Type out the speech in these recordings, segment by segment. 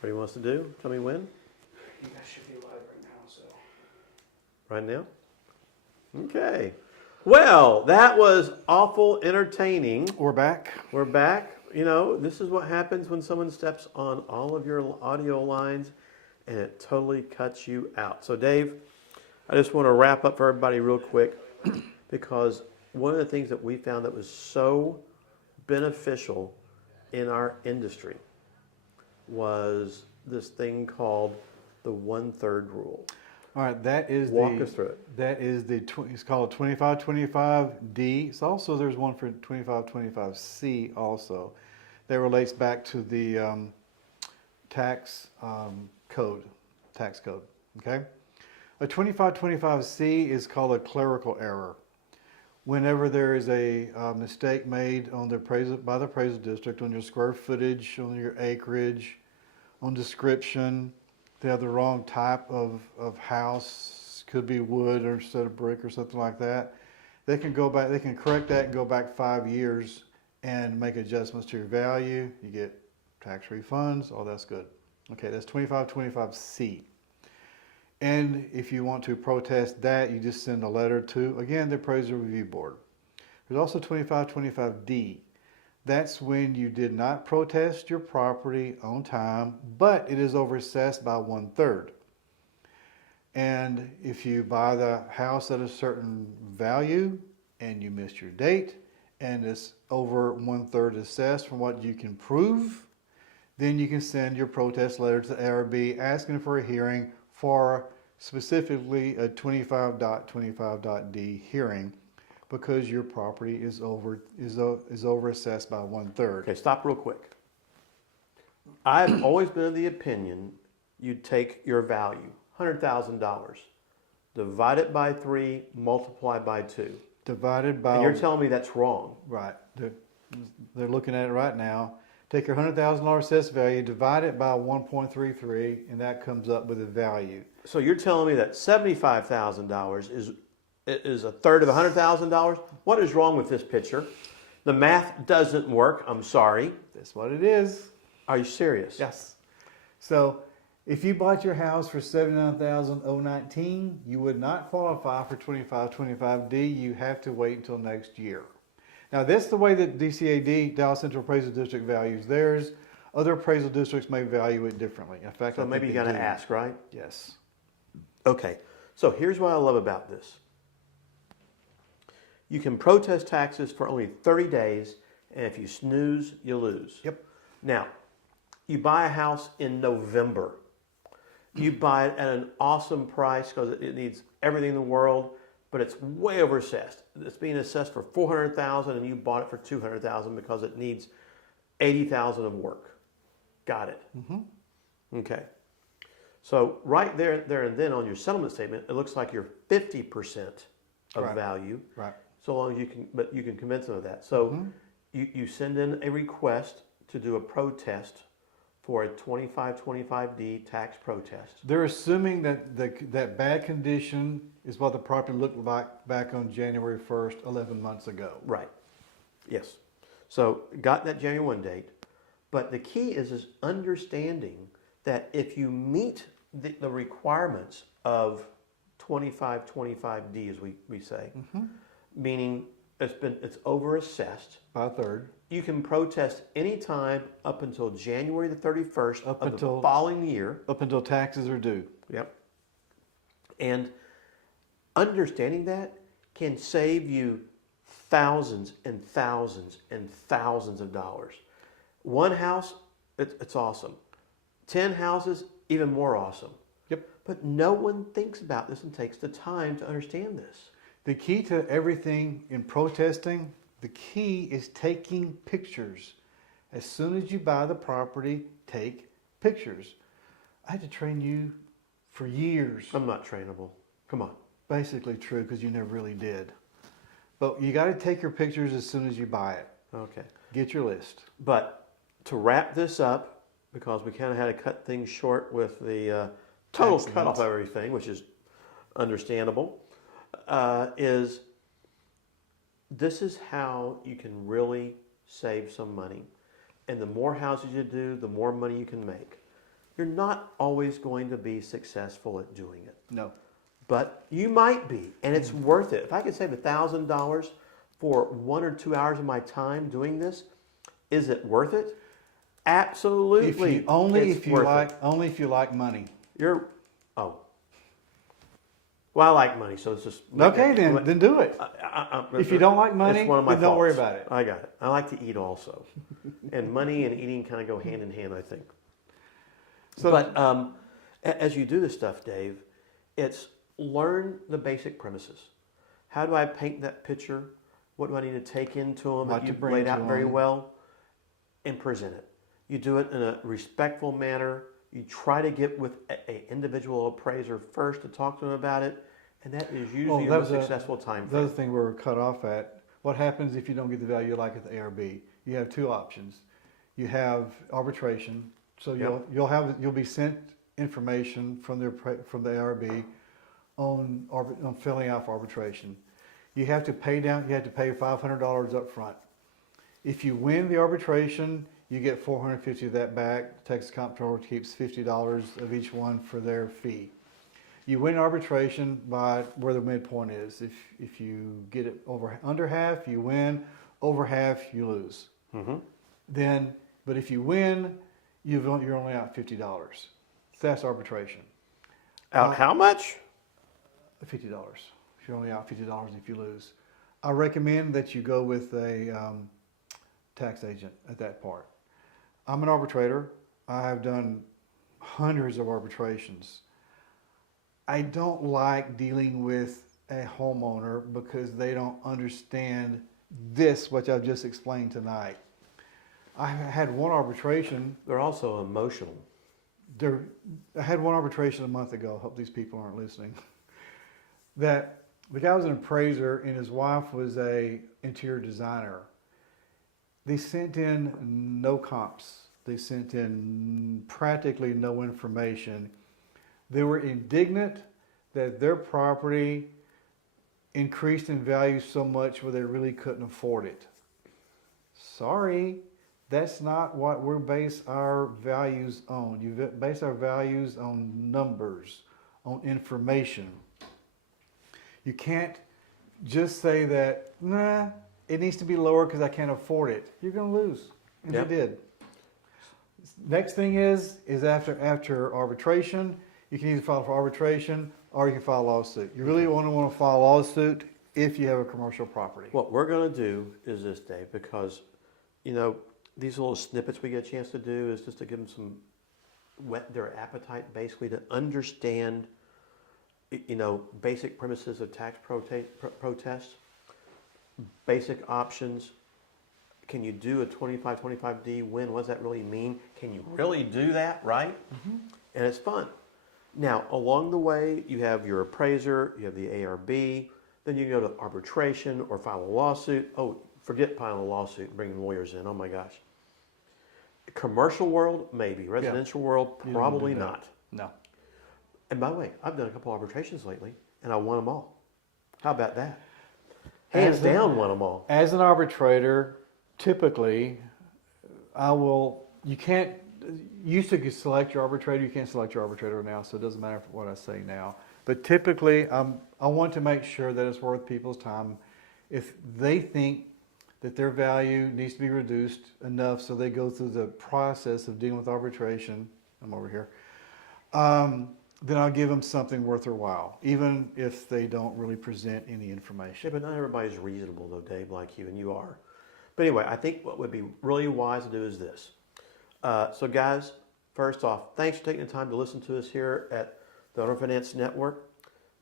What he wants to do? Tell me when? You guys should be live right now, so. Right now? Okay. Well, that was awful entertaining. We're back. We're back. You know, this is what happens when someone steps on all of your audio lines and it totally cuts you out. So, Dave, I just want to wrap up for everybody real quick because one of the things that we found that was so beneficial in our industry was this thing called the 1/3 rule. All right, that is Walk us through it. That is it's called 2525D. It's also, there's one for 2525C also. That relates back to the tax code, okay? A 2525C is called a clerical error. Whenever there is a mistake made on by the appraisal district on your square footage, on your acreage, on description, they have the wrong type of house, could be wood or instead of brick or something like that. They can go back, they can correct that and go back 5 years and make adjustments to your value. You get tax refunds, all that's good. Okay, that's 2525C. And if you want to protest that, you just send a letter to, again, the Appraisal Review Board. There's also 2525D. That's when you did not protest your property on time, but it is overassessed by 1/3. And if you buy the house at a certain value and you missed your date and it's over 1/3 assessed from what you can prove, then you can send your protest letter to the ARB asking for a hearing for specifically a 25.25.D hearing because your property is overassessed by 1/3. Okay, stop real quick. I've always been of the opinion you take your value, $100,000, divide it by 3, multiply by 2. Divided by... And you're telling me that's wrong. Right. They're looking at it right now. Take your $100,000 assessed value, divide it by 1.33, and that comes up with a value. So you're telling me that $75,000 is a third of $100,000? What is wrong with this picture? The math doesn't work. I'm sorry. That's what it is. Are you serious? Yes. So if you bought your house for $79,019, you would not qualify for 2525D. You have to wait until next year. Now, that's the way that DCAD, Dallas Central Appraisal District, values theirs. Other appraisal districts may value it differently. In fact, So maybe you got to ask, right? Yes. Okay. So here's what I love about this. You can protest taxes for only 30 days, and if you snooze, you lose. Yep. Now, you buy a house in November. You buy it at an awesome price because it needs everything in the world, but it's way overassessed. It's being assessed for $400,000, and you bought it for $200,000 because it needs $80,000 of work. Got it. Mm-hmm. Okay. So right there and then on your settlement statement, it looks like you're 50% of value. Right. So long as you can, but you can convince them of that. So you send in a request to do a protest for a 2525D tax protest. They're assuming that that bad condition is what the property looked like back on January 1st, 11 months ago. Right. Yes. So got that January 1 date. But the key is understanding that if you meet the requirements of 2525D, as we say, meaning it's overassessed by a third. You can protest anytime up until January the 31st of the following year. Up until taxes are due. Yep. And understanding that can save you thousands and thousands and thousands of dollars. One house, it's awesome. 10 houses, even more awesome. Yep. But no one thinks about this and takes the time to understand this. The key to everything in protesting, the key is taking pictures. As soon as you buy the property, take pictures. I had to train you for years. I'm not trainable. Come on. Basically true, because you never really did. But you got to take your pictures as soon as you buy it. Okay. Get your list. But to wrap this up, because we kind of had to cut things short with the total cut off of everything, which is understandable, is this is how you can really save some money. And the more houses you do, the more money you can make. you're not always going to be successful at doing it. No. But you might be, and it's worth it. If I could save $1,000 for 1 or 2 hours of my time doing this, is it worth it? Absolutely. Only it's if you worth like it. only if you like money. Oh. Well, I like money, so it's just Okay, then do it. If you don't like money, it's one of my then don't worry faults. about it. I got it. I like to eat also, and money and eating kind of go hand in hand, I think. So, But as you do this stuff, Dave, it's learn the basic premises. How do I paint that picture? What do I need to take into them What that to you've bring laid to out very 'em. well, and present it. You do it in a respectful manner. You try to get with an individual appraiser first to talk to them about it, and that is usually your most successful time the other frame. thing we're cut off at, what happens if you don't get the value you like at the ARB? You have two options. You have arbitration, so you'll be sent information from the ARB on filling out for arbitration. You have to pay $500 up front. If you win the arbitration, you get $450 of that back. The Texas Comptroller keeps $50 of each one for their fee. You win arbitration by where the midpoint is. If you get it under half, you win. Over half, you lose. Mm-hmm. But if you win, you're only out $50. That's arbitration. Out how much? $50. You're only out $50 if you lose. I recommend that you go with a tax agent at that part. I'm an arbitrator. I have done hundreds of arbitrations. I don't like dealing with a homeowner because they don't understand this, which I've just explained tonight. I had one arbitration. They're also emotional. I had one arbitration a month ago. I hope these people aren't listening. That the guy was an appraiser and his wife was a interior designer. They sent in no comps. They sent in practically no information. They were indignant that their property increased in value so much where they really couldn't afford it. Sorry, that's not what we base our values on. You base our values on numbers, on information. You can't just say that, nah, it needs to be lower because I can't afford it. You're going to lose. And Yep. they did. Next thing is after arbitration, you can either file for arbitration or you can file a lawsuit. You really want to file a lawsuit if you have a commercial property. What we're going to do is this, Dave, because, these little snippets we get a chance to do is just to give them whet their appetite, basically, to understand, basic premises of tax protest, basic options. Can you do a 2525D win? What does that really mean? Can you really do that, right? Mm-hmm. And it's fun. Now, along the way, you have your appraiser, you have the ARB, then you go to arbitration or file a lawsuit. Oh, forget filing a lawsuit and bringing lawyers in. Oh my gosh. Commercial world, maybe. Residential world, probably not. No. And by the way, I've done a couple arbitrations lately, and I won them all. How about that? Hands down, won them all. As an arbitrator, typically, you used to select your arbitrator, you can't select your arbitrator now, so it doesn't matter what I say now. But typically, I want to make sure that it's worth people's time. If they think that their value needs to be reduced enough so they go through the process of dealing with arbitration, I'm over here, then I'll give them something worth their while, even if they don't really present any information. Yeah, but not everybody's reasonable, though, Dave, like you, and you are. But anyway, I think what would be really wise to do is this. So guys, first off, thanks for taking the time to listen to us here at the Owner Finance Network.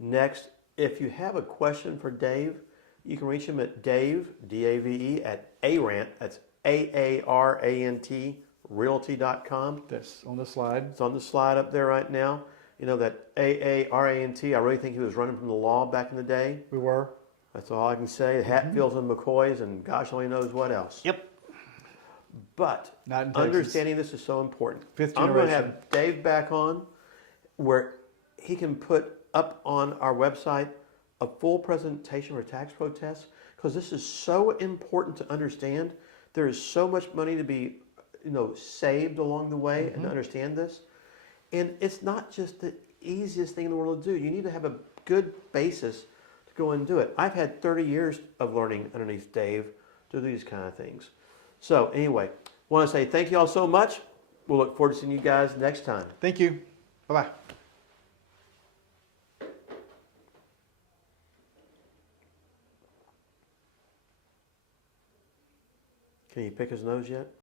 Next, if you have a question for Dave, you can reach him at Dave, D-A-V-E, at ARANT, that's A-A-R-A-N-T, realty.com. That's on the slide. It's on the slide up there right now. You know that A-A-R-A-N-T, I really think he was running from the law back in the day. We were. That's all I can say. Hatfields and McCoys and gosh only knows what else. Yep. But Not in Texas. understanding this is so important. Fifth I'm going to generation. have Dave back on where he can put up on our website a full presentation for tax protests because this is so important to understand. There is so much money to be saved along the way and to understand this. And it's not just the easiest thing in the world to do. You need to have a good basis to go and do it. I've had 30 years of learning underneath Dave to do these kind of things. So anyway, want to say thank you all so much. We'll look forward to seeing you guys next time. Thank you. Bye-bye. Can you pick his nose yet?